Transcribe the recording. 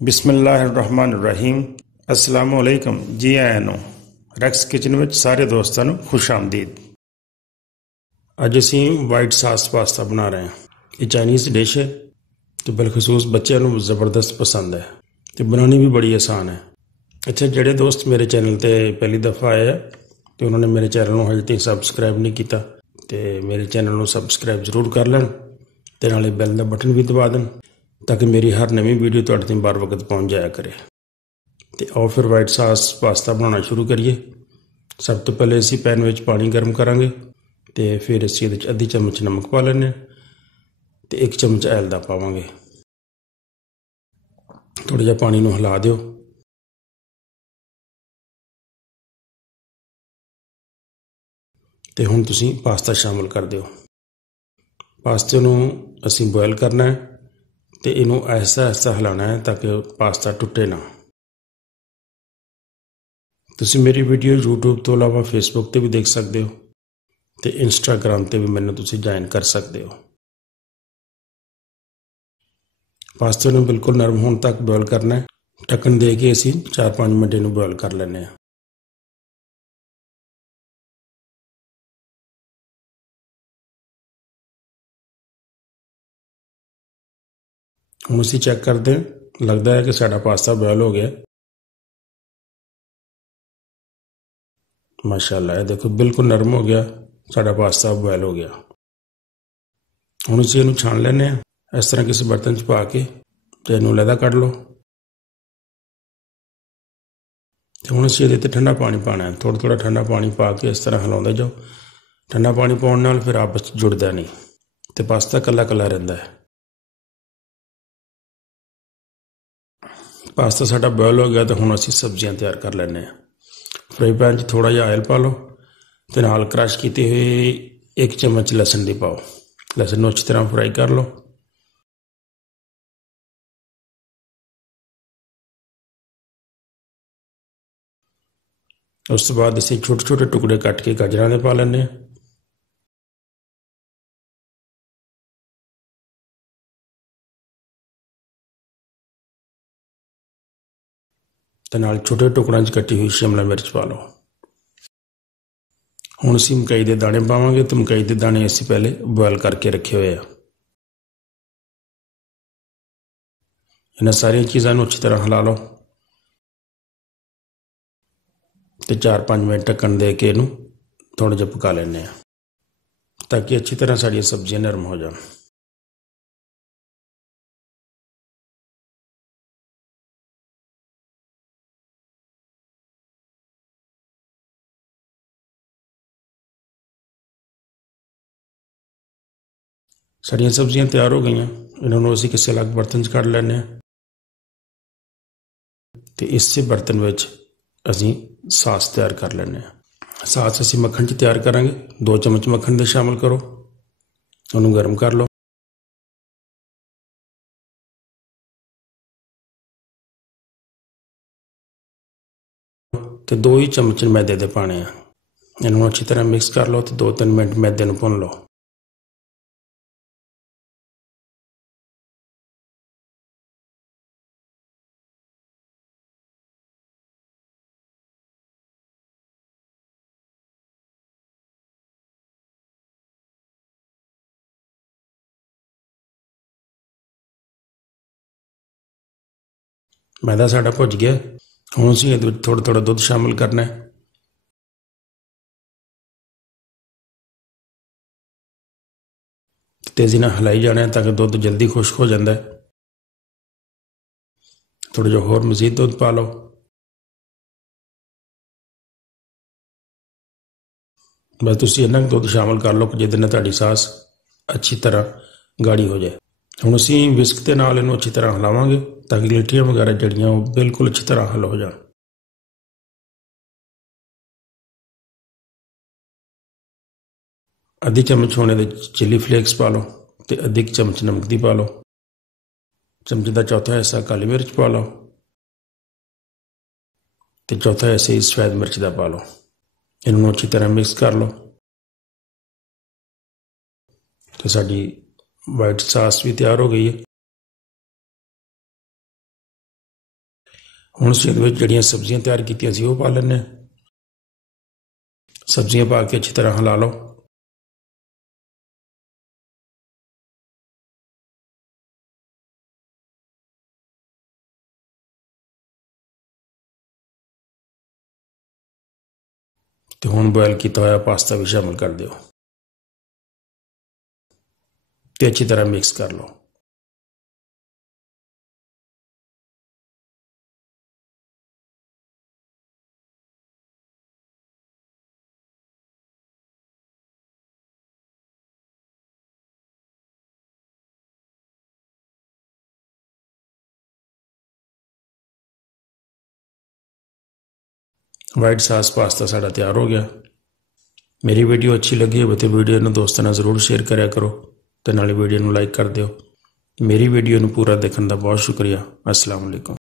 ਬਿਸਮਿਲ੍ਲਾਹਿਰਰਹਿਮਾਨਿਰਰਹੀਮ। अस्सलाम वालेकुम। जी आया ਨੂੰ ਰੈਕਸ ਕਿਚਨ ਵਿੱਚ ਸਾਰੇ ਦੋਸਤਾਂ ਨੂੰ ਖੁਸ਼ ਆਮਦੀਦ। ਅੱਜ ਅਸੀਂ ਵਾਈਟ ਸਾਸ ਪਾਸਤਾ ਬਣਾ ਰਹੇ ਹਾਂ। ਇਹ ਚਾਈਨੀਜ਼ ਡਿਸ਼ ਹੈ ਤੇ ਬਿਲਖਸੂਸ ਬੱਚਿਆਂ ਨੂੰ ਜ਼ਬਰਦਸਤ ਪਸੰਦ ਹੈ ਤੇ ਬਣਾਉਣੀ ਵੀ ਬੜੀ ਆਸਾਨ ਹੈ। ਅੱਛਾ, ਜਿਹੜੇ ਦੋਸਤ ਮੇਰੇ ਚੈਨਲ ਤੇ ਪਹਿਲੀ ਦਫਾ ਆਏ ਆ ਤੇ ਉਹਨਾਂ ਨੇ ਮੇਰੇ ਚੈਨਲ ਨੂੰ ਹਜੇ ਤੱਕ ਸਬਸਕ੍ਰਾਈਬ ਨਹੀਂ ਕੀਤਾ ਤੇ ਮੇਰੇ ਚੈਨਲ ਨੂੰ ਸਬਸਕ੍ਰਾਈਬ ਜ਼ਰੂਰ ਕਰ ਲੈਣ ਤੇ ਨਾਲੇ ਬੈਲ ਦਾ ਬਟਨ ਵੀ ਦਬਾ ਦੇਣ ਤਾਂ ਕਿ ਮੇਰੀ ਹਰ ਨਵੀਂ ਵੀਡੀਓ ਤੁਹਾਡੇ ਤੱਕ ਬਾਰ ਵਕਤ ਪਹੁੰਚ ਜਾਇਆ ਕਰੇ। तो आओ फिर वाइट सास पास्ता बनाना शुरू करिए। सब तो पहले असी पैन में पानी गर्म करांगे तो फिर असी ये अद्धी चम्मच नमक पा लें तो 1 चम्मच ऐल दा पावांगे। थोड़ा जिहा पानी नूं हिला दिओ। तो हुण तुसीं पास्ता शामिल कर दिओ। पास्ते नूं असीं बॉयल करना है तो इनू आहिस्ता आहिस्ता हिलाना है ताकि पास्ता टुटे ना। ਤੁਸੀਂ ਮੇਰੀ ਵੀਡੀਓ YouTube ਤੋਂ ਇਲਾਵਾ Facebook ਤੇ ਵੀ ਦੇਖ ਸਕਦੇ ਹੋ ਤੇ Instagram ਤੇ ਵੀ ਮੈਨੂੰ ਤੁਸੀਂ ਜੁਆਇਨ ਕਰ ਸਕਦੇ ਹੋ। ਪਾਸਤੇ ਨੂੰ ਬਿਲਕੁਲ ਨਰਮ ਹੋਣ ਤੱਕ ਬੋਇਲ ਕਰਨਾ ਹੈ। ਢੱਕਣ ਦੇ ਕੇ ਅਸੀਂ 4-5 ਮਿੰਟ ਇਹਨੂੰ ਬੋਇਲ ਕਰ ਲੈਂਦੇ ਹਾਂ। ਹੁਣ ਅਸੀਂ ਚੈੱਕ ਕਰਦੇ ਹਾਂ, ਲੱਗਦਾ ਹੈ ਕਿ ਸਾਡਾ ਪਾਸਤਾ ਬੋਇਲ ਹੋ ਗਿਆ। माशाल्लाह, ये देखो बिल्कुल नरम हो गया, साड़ा पास्ता बॉयल हो गया। हुण असीं इहनूं छाण लैंदे हां। इस तरह किसी बर्तन च पा के ते इहनूं अलहदा कढ लो। ते हुण असीं इहदे ते ठंडा पानी पाना है। थोड़ा थोड़ा ठंडा पानी पा के इस तरह हिलाउंदे जाओ। ठंडा पानी पाउण नाल फिर आपस च जुड़दा नहीं ते पास्ता कल्ला कल्ला रहिंदा है। पास्ता साडा बॉयल हो गया तो हुण असीं सब्जियां तैयार कर लैंदे हां। फ्राई पैन च थोड़ा जिहा ऑयल पा लो तो नाल क्रश की हुई 1 चम्मच लसन की पाओ। लसन अच्छी तरह फ्राई कर लो। उस तो बाद असीं छोटे छोटे टुकड़े कट के गाजरां दे पा लैंदे हां। ते नाल छोटे टुकड़ों च कटी हुई शिमला मिर्च पा लो। हुण असीं मकई के दाने पावांगे तो मकई के दाने असीं पहले बॉयल करके रखे हुए हैं। इन्हां सारियां चीज़ां नूं अच्छी तरह हिला लो तो 4-5 मिनट ढक्कन दे के इहनूं थोड़ा जिहा पका लैंदे हां ताकि अच्छी तरह साड़ियां सब्जियां नरम हो जान। साड़ियां सब्जियां तैयार हो गई। इन्होंने असीं किसी अलग बर्तन च कढ लैंदे हां ते इसे बर्तन विच असीं सास तैयार कर लैंदे हां। सास असीं मक्खन च तैयार करांगे। 2 चम्मच मक्खन दे शामिल करो, उन्होंने गर्म कर लो। तो 2 ही चम्मच मैदे दे पाने हैं। इन्होंने अच्छी तरह मिक्स कर लो तो 2-3 मिनट मैदे नूं भुन लो। मैदा साडा भुज गया। हुण असीं इहदे विच थोड़ा थोड़ा दुध शामिल करना है। तेजी नाल हिलाई जाना है ताकि दुध जल्दी खुश्क हो जाता है। थोड़ा जिहा होर मजीद दुध पा लो। बस तुसीं इन्ना दुध शामिल कर लो कि जिहदे नाल तुहाडी सास अच्छी तरह गाढ़ी हो जाए। हुण असीं विस्क दे नाल इहनूं अच्छी तरह हिलावांगे ताकि गिलटियां वगैरह जड़ियां वो बिल्कुल अच्छी तरह हल हो जाए। आधी चम्मच होने दे चिली फ्लेक्स पा लो तो आधी चम्मच नमक दी पा लो। चमचे का चौथा हिस्सा काली मिर्च पा लो तो चौथा हिस्सा ही सफेद मिर्च का पा लो। इन्होंने अच्छी तरह मिक्स कर लो तो साड़ी वाइट सास भी तैयार हो गई है। ਹੁਣ ਅਸੀਂ ਇਹਦੇ ਵਿੱਚ ਜਿਹੜੀਆਂ ਸਬਜ਼ੀਆਂ ਤਿਆਰ ਕੀਤੀਆਂ ਸੀ ਉਹ ਪਾ ਲੈਂਦੇ ਹਾਂ। ਸਬਜ਼ੀਆਂ ਪਾ ਕੇ ਅੱਛੀ ਤਰ੍ਹਾਂ ਹਿਲਾ ਲਓ। ਤੇ ਹੁਣ ਬੋਇਲ ਕੀਤਾ ਹੋਇਆ ਪਾਸਤਾ ਵੀ ਸ਼ਾਮਿਲ ਕਰ ਦਿਓ ਤੇ ਅੱਛੀ ਤਰ੍ਹਾਂ ਮਿਕਸ ਕਰ ਲਓ। ਵਾਈਟ ਸਾਸ ਪਾਸਤਾ ਸਾਡਾ ਤਿਆਰ ਹੋ ਗਿਆ। ਮੇਰੀ ਵੀਡੀਓ ਅੱਛੀ ਲੱਗੀ ਹੋਵੇ ਤਾਂ ਵੀਡੀਓ ਨੂੰ ਦੋਸਤਾਂ ਨਾਲ ਜ਼ਰੂਰ ਸ਼ੇਅਰ ਕਰਿਆ ਕਰੋ ਤੇ ਨਾਲੇ ਵੀਡੀਓ ਨੂੰ ਲਾਈਕ ਕਰ ਦਿਓ। ਮੇਰੀ ਵੀਡੀਓ ਨੂੰ ਪੂਰਾ ਦੇਖਣ ਦਾ ਬਹੁਤ ਸ਼ੁਕਰੀਆ। अस्सलाम वालेकुम।